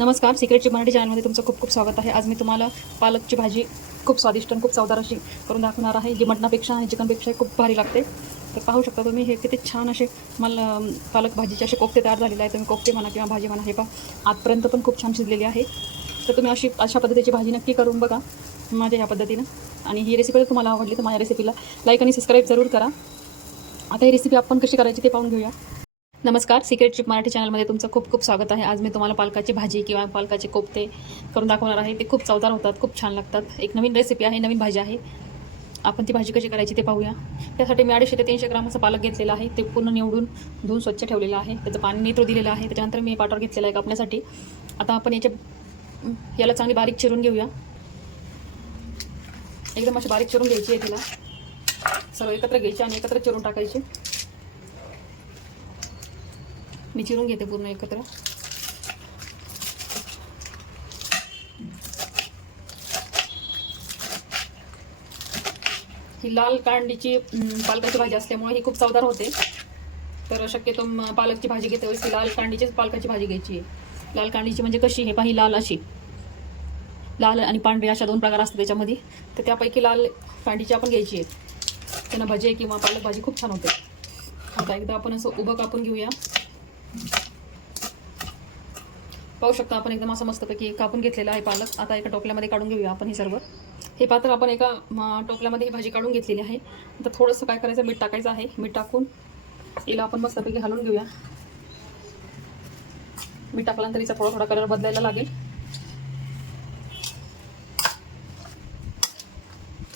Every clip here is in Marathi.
नमस्कार सिक्रेटची मराठी चॅनलमध्ये तुमचं खूप खूप स्वागत आहे. आज मी तुम्हाला पालकची भाजी खूप स्वादिष्ट आणि खूप चवदार अशी करून दाखवणार आहे. जी मटणापेक्षा आणि चिकनपेक्षा खूप भारी लागते. तर पाहू शकता तुम्ही हे किती छान असे मला पालक भाजीचे असे कोफ्ते तयार झालेले आहे तुम्ही कोफ्ते म्हणा किंवा भाजी म्हणा हे पहा. आजपर्यंत पण खूप छान शिजलेली आहे. तर तुम्ही अशी अशा पद्धतीची भाजी नक्की करून बघा माझ्या ह्या पद्धतीनं. आणि ही रेसिपी जर तुम्हाला आवडली तर माझ्या रेसिपीला लाईक आणि सबस्क्राईब जरूर करा. आता ही रेसिपी आपण कशी करायची ते पाहून घेऊया. नमस्कार सिक्रेट ट्रिप मराठी चॅनलमध्ये तुमचं खूप खूप स्वागत आहे. आज मी तुम्हाला पालकाची भाजी किंवा पालकाचे कोफ्ते करून दाखवणार आहे. ते खूप चवदार होतात खूप छान लागतात. एक नवीन रेसिपी आहे नवीन भाजी आहे. आपण ती भाजी कशी करायची ते पाहूया. त्यासाठी मी अडीचशे ते तीनशे ग्राम असं पालक घेतलेला आहे. ते पूर्ण निवडून धुवून स्वच्छ ठेवलेलं आहे. त्याचं पाणी नेत्र दिलेलं आहे. त्याच्यानंतर मी पाटावर घेतलेलं आहे कापण्यासाठी. आता आपण याच्या याला चांगली बारीक चिरून घेऊया. एकदम अशी बारीक चिरून घ्यायची आहे तिला. सर्व एकत्र घ्यायची आणि एकत्र चिरून टाकायची. मी चिरून घेते पूर्ण एकत्र. ही लाल कांडीची पालकाची भाजी असल्यामुळे ही खूप चवदार होते. तर शक्यतो पालकची भाजी घेते वेळेस ती लाल कांडीचीच पालकाची भाजी घ्यायची. आहे लाल कांडीची म्हणजे कशी? हे पाही लाल अशी. लाल आणि पांढरी अशा दोन प्रकार असतात त्याच्यामध्ये. तर त्यापैकी लाल कांडीची आपण घ्यायची आहे. त्यांना भजी किंवा पालक भाजी खूप छान होते. आता एकदा आपण असं उभं कापून घेऊया. पाहू शकता आपण एकदम असं मस्तपैकी कापून घेतलेलं आहे पालक. आता एका टोपल्यामध्ये काढून घेऊया आपण हे सर्व. हे पात्र आपण एका टोपल्यामध्ये ही भाजी काढून घेतलेली आहे. आता थोडंसं काय करायचं मीठ टाकायचं आहे. मीठ टाकून हिला आपण मस्तपैकी हलवून घेऊया. मीठ टाकल्यानंतर हिचा थोडा थोडा कलर बदलायला लागेल.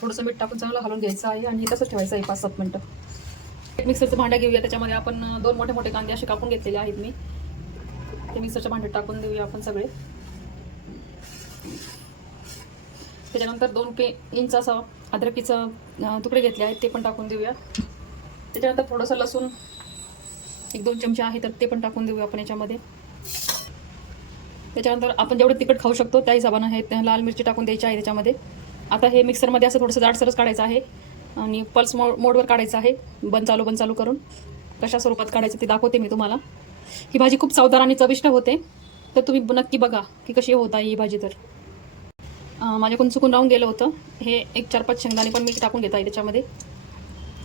थोडंसं मीठ टाकून चांगलं हलवून घ्यायचं आहे आणि तसं तसंच ठेवायचं आहे पाच सात मिनटं. एक मिक्सरचं भांडं घेऊया. त्याच्यामध्ये आपण दोन मोठे मोठे कांदे असे कापून घेतलेले आहेत मी. ते मिक्सरच्या भांड्यात टाकून देऊया आपण सगळे. त्याच्यानंतर दोन पे इंच असं अद्रकीचं तुकडे घेतले आहेत ते पण टाकून देऊया. त्याच्यानंतर थोडंसं लसूण एक दोन चमचे आहे तर ते पण टाकून देऊया आपण याच्यामध्ये. त्याच्यानंतर आपण जेवढं तिखट खाऊ शकतो त्या हिशोबानं हे लाल मिरची टाकून द्यायची आहे त्याच्यामध्ये. आता हे मिक्सरमध्ये असं थोडंसं जाडसरच काढायचं आहे. आणि पल्स मो मोडवर काढायचं आहे. बंद चालू बंद चालू करून. कशा स्वरूपात काढायचं ते दाखवते मी तुम्हाला. ही भाजी खूप चवदार आणि चविष्ट होते. तर तुम्ही नक्की बघा की कशी होत आहे ही भाजी तर. माझ्याकडून चुकून राहून गेलं होतं. हे एक चार पाच शेंगदाणे पण मी टाकून घेत आहे त्याच्यामध्ये.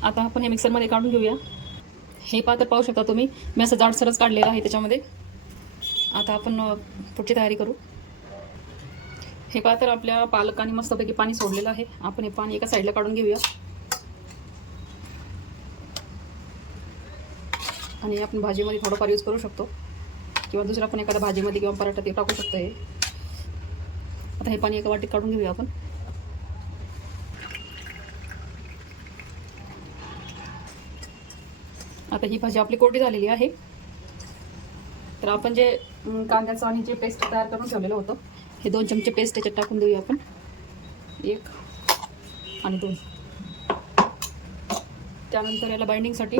आता आपण हे मिक्सरमध्ये काढून घेऊया. हे पात्र पाहू शकता तुम्ही. मी असं जाडसरच काढलेलं आहे त्याच्यामध्ये. आता आपण पुढची तयारी करू. हे पात्र आपल्या पालकाने मस्तपैकी पाणी सोडलेलं आहे. आपण हे पाणी एका साईडला काढून घेऊया. आणि आपण भाजीमध्ये थोडंफार यूज करू शकतो. किंवा दुसरं आपण एखाद्या भाजीमध्ये किंवा पराठा ते टाकू शकतो हे आता हे पाणी एका वाटीत काढून घेऊया आपण. आता ही भाजी आपली कोरडी झालेली आहे. तर आपण जे कांद्याचं आणि जे पेस्ट तयार करून ठेवलेलं होतं हे दोन चमचे पेस्ट त्याच्यात टाकून देऊया आपण. एक आणि दोन. त्यानंतर याला बाइंडिंगसाठी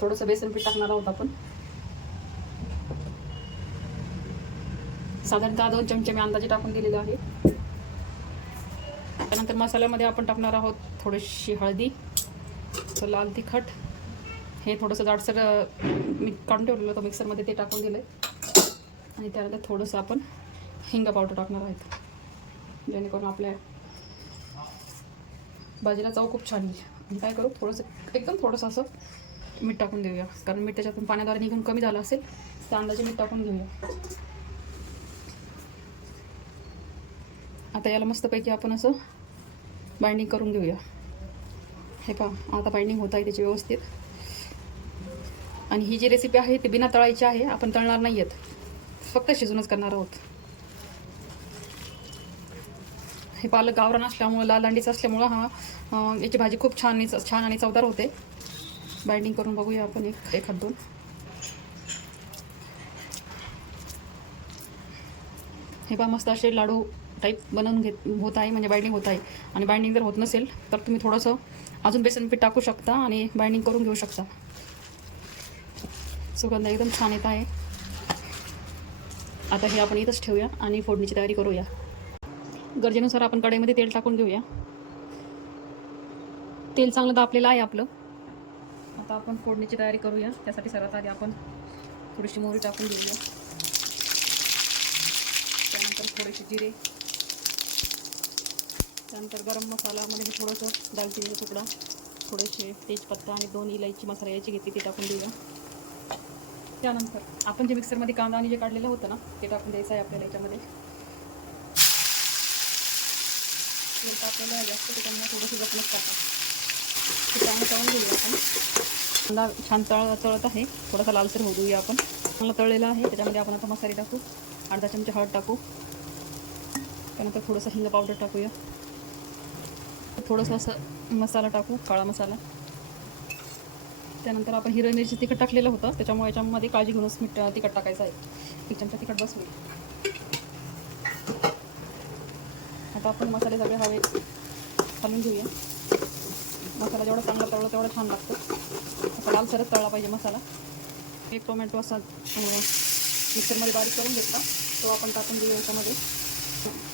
थोडंसं बेसन पीठ टाकणार आहोत आपण. साधारणतः दोन चमचे मी अंदाजे टाकून दिलेलं आहे. त्यानंतर मसाल्यामध्ये आपण टाकणार आहोत थोडीशी हळदी लाल तिखट. हे थोडंसं जाडसर मी काढून ठेवलेलं होतं मिक्सरमध्ये ते टाकून दिलं आणि त्यानंतर थोडंसं आपण हिंग पावडर टाकणार आहेत. जेणेकरून आपल्या भाजीला चव खूप छान येईल. आणि काय करू? थोडंसं एकदम थोडंसं असं मीठ टाकून देऊया. कारण मीठ त्याच्यातून पाण्याद्वारे निघून कमी झालं असेल त्या अंदाजे मीठ टाकून घेऊया. आता याला मस्तपैकी आपण असं बाइंडिंग करून घेऊया. हे पहा आता बाइंडिंग होत आहे त्याची व्यवस्थित. आणि ही जी रेसिपी आहे ती बिना तळायची आहे आपण तळणार नाही आहेत फक्त शिजूनच करणार आहोत. हे पालक गावरान असल्यामुळं लाल अंडीचं असल्यामुळं हा याची भाजी खूप छान आणि छान आणि चवदार होते. बाइंडिंग करून बघूया आपण एक एखाद दोन. हे पहा मस्त असे लाडू टाईप बनवून घेत होत आहे म्हणजे बाइंडिंग होत आहे. आणि बाइंडिंग जर होत नसेल तर तुम्ही थोडंसं अजून बेसन पीठ टाकू शकता आणि बाइंडिंग करून घेऊ शकता. सुगंध एकदम छान येत आहे. आता हे आपण इथंच ठेवूया आणि फोडणीची तयारी करूया. गरजेनुसार आपण कढईमध्ये तेल टाकून घेऊया. तेल चांगलं दापलेलं आहे आपलं. आता आपण फोडणीची तयारी करूया. त्यासाठी सर्वात आधी आपण थोडीशी मोहरी टाकून घेऊया. त्यानंतर थोडेसे जिरे. त्यानंतर गरम मसालामध्ये मी थोडंसं दालचिनीचा तुकडा थोडेसे तेजपत्ता आणि दोन इलायची मसाला याची घेतली ते टाकून देऊया. त्यानंतर आपण जे मिक्सरमध्ये कांदा आणि जे काढलेलं होतं ना ते टाकून द्यायचं आहे आपल्याला याच्यामध्ये. आपल्याला जास्त त्याच्यामुळे थोडंसं जपणच टाकतं ते चांगलं टाळून घेऊया आपण. कांदा छान तळ तळत आहे. थोडासा लालसर होऊ देऊया आपण. चांगला तळलेला आहे. त्याच्यामध्ये आपण आता मसाले टाकू अर्धा चमचा हळद टाकू. त्यानंतर थोडंसं हिंग पावडर टाकूया. थोडंसं असं मसाला टाकू काळा मसाला. त्यानंतर आपण हिरवी मिरची तिखट टाकलेलं होतं. त्याच्यामुळे याच्यामध्ये काळजी घेऊनच मीठ तिखट टाकायचं आहे. एक चमचा तिखट बसवू आता आपण मसाले सगळे हवे घालून घेऊया. मसाला जेवढा चांगला तळला तेवढा छान लागतो. असा लालसरच तळला पाहिजे मसाला. एक टोमॅटो असा मिक्सरमध्ये बारीक करून घेतला. तो आपण टाकून देऊ याच्यामध्ये.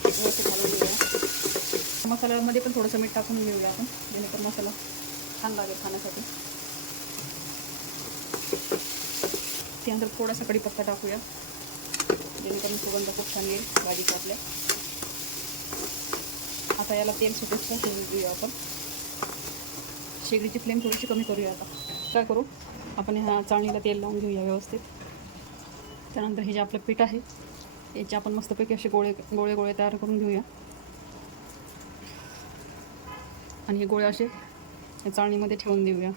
व्यवस्थित घालून देऊया मसाल्यामध्ये पण थोडंसं मीठ टाकून घेऊया आपण जेणेकरून मसाला छान लागेल खाण्यासाठी. त्यानंतर थोडासा कढीपत्ता टाकूया जेणेकरून सुगंध खूप छान येईल भाजीचा आपल्या. आता याला तेल सुटेचं शिजून घेऊया आपण. शेगडीची फ्लेम थोडीशी कमी करूया आता. काय करू? आपण ह्या चाळणीला तेल लावून घेऊया व्यवस्थित. त्यानंतर हे जे आपलं पीठ आहे याचे आपण मस्तपैकी असे गोळे गोळे गोळे तयार करून घेऊया. आणि हे गोळे असे या चाळणीमध्ये ठेवून देऊया.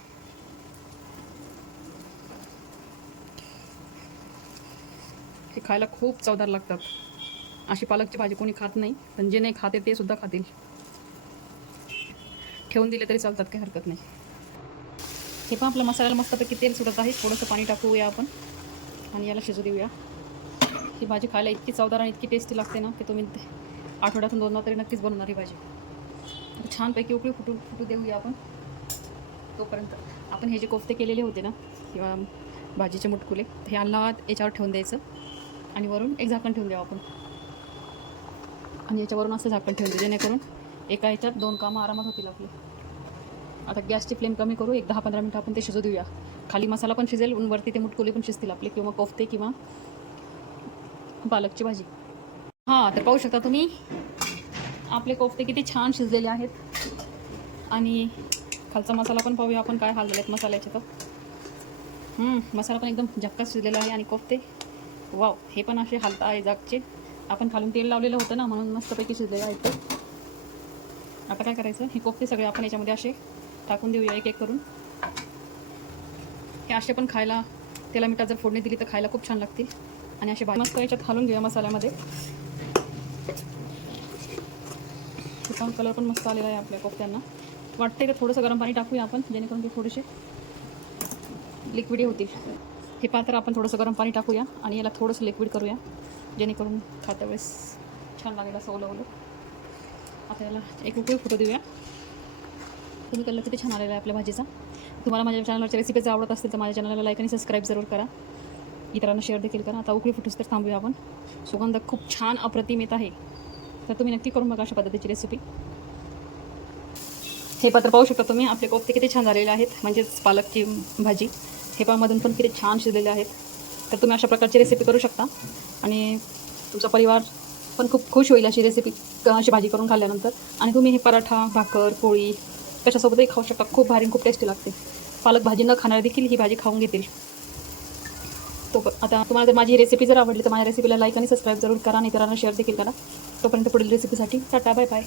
हे खायला खूप चवदार लागतात. अशी पालकची भाजी कोणी खात नाही पण जे नाही खाते ते सुद्धा खातील. ठेवून दिले तरी चालतात काही हरकत नाही. हे पण आपल्या मसाल्याला मस्तपैकी तेल सुटत आहे. थोडंसं पाणी टाकूया आपण आणि याला शिजू देऊया. ही भाजी खायला इतकी चवदार आणि इतकी टेस्टी लागते ना की तुम्ही ते आठवड्यातून दोनदा तरी नक्कीच बनवणार ही भाजी. छानपैकी उकळी फुटू फुटू देऊया आपण. तोपर्यंत आपण हे जे कोफ्ते केलेले होते ना किंवा भाजीचे मुटकुले हे अल्लाद याच्यावर ठेवून द्यायचं. आणि वरून एक झाकण ठेवून द्यावं आपण. आणि याच्यावरून असं झाकण ठेवून द्यायचं जेणेकरून एका ह्याच्यात दोन कामं आरामात होतील आपली. आता गॅसची फ्लेम कमी करू एक दहा पंधरा मिनटं आपण ते शिजू देऊया. खाली मसाला पण शिजेल आणि वरती ते मुटकुले पण शिजतील आपले किंवा कोफते किंवा पालकची भाजी. हां तर पाहू शकता तुम्ही आपले कोफते किती छान शिजलेले आहेत. आणि खालचा मसाला पण पाहूया आपण काय हाल झाले आहेत मसाल्याचे तर. मसाला पण एकदम झक्काच शिजलेला आहे आणि कोफते. वाव हे पण असे हालता आहे जागचे. आपण खालून तेल लावलेलं होतं ना म्हणून मस्तपैकी शिजलेलं आहे तर आता काय करायचं? हे कोफ्ते सगळे आपण याच्यामध्ये असे टाकून देऊया एक एक करून. हे असे पण खायला त्याला मिठात जर फोडणी दिली तर खायला खूप छान लागतील. आणि असे भाजी मस्त याच्यात घालून घेऊया मसाल्यामध्ये. पण कलर पण मस्त आलेला आहे आपल्या कोफ्त्यांना. वाटते का थोडंसं गरम पाणी टाकूया आपण जेणेकरून ते थोडेसे लिक्विडी होतील. हे पात्र आपण थोडंसं गरम पाणी टाकूया आणि याला थोडंसं लिक्विड करूया जेणेकरून खात्या वेळेस छान लागेल असं ओलं ओलं आपल्याला एक उकळी फोटो देऊया. तुम्ही कलर किती छान आलेला आहे आपल्या भाजीचा. तुम्हाला माझ्या चॅनलवरच्या रेसिपीज आवडत असतील तर माझ्या चॅनलला लाईक आणि सबस्क्राईब जरूर करा. इतरांना शेअर देखील करा. आता उकळी फोटोज तर थांबूया आपण. सुगंध खूप छान अप्रतिम येत आहे. तर तुम्ही नक्की करून बघा अशा पद्धतीची रेसिपी हे पत्र पाहू शकता तुम्ही. आपले कोफ्ते किती छान झालेले आहेत. म्हणजेच पालकची भाजी. हे पामधून पण किती छान शिजलेले आहेत. तर तुम्ही अशा प्रकारची रेसिपी करू शकता. आणि तुमचा परिवार पण खूप खुश होईल अशी रेसिपी अशी भाजी करून खाल्ल्यानंतर. आणि तुम्ही हे पराठा भाकर पोळी त्याच्यासोबतही खाऊ शकता. खूप भारी खूप टेस्टी लागते. पालक भाजी न खाणारे देखील ही भाजी खाऊन घेतील. तो आता तुम्हाला जर माझी रेसिपी जर आवडली तर माझ्या रेसिपीला लाईक आणि सबस्क्राईब जरूर करा आणि इतरांना शेअर देखील करा. तोपर्यंत पुढील रेसिपीसाठी टाटा बाय बाय